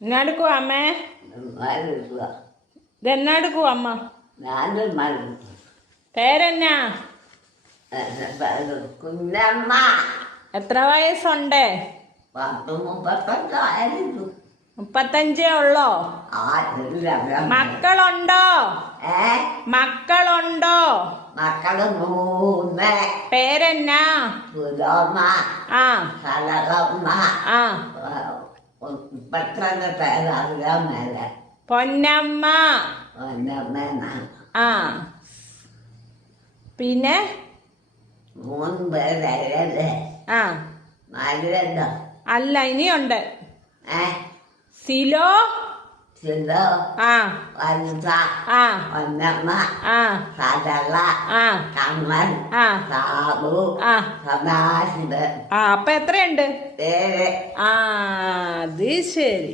എന്നാടുക്കുവാ അമ്മേ? ഇതെന്നാടുക്കുവാ അമ്മ? പേരെന്നാ? കുഞ്ഞമ്മ. എത്ര വയസ്സുണ്ട്? 35 ഉള്ളോ? മക്കളുണ്ടോ? മക്കളുണ്ടോ? മക്കള് 3. പേരെന്നാ? സുലോമ, ആ സലകമ്മ. ആ. 32 പേരറിയാൻ മേല. പൊന്നമ്മ. പൊന്നമ്മേന്നാണ്. ആ പിന്നെ 3 പേരല്ലേ? ആ 4 പേരുണ്ടോ? അല്ല, ഇനിയുണ്ട്. സിലോ. സിലോ, ആ വനിത, ആ പൊന്നമ്മ, ആ സരള, ആ കമ്മൻ, ആ സാബു, ആ സദാശിവൻ. അപ്പൊ എത്രയുണ്ട്? 7. ആ അത് ശരി.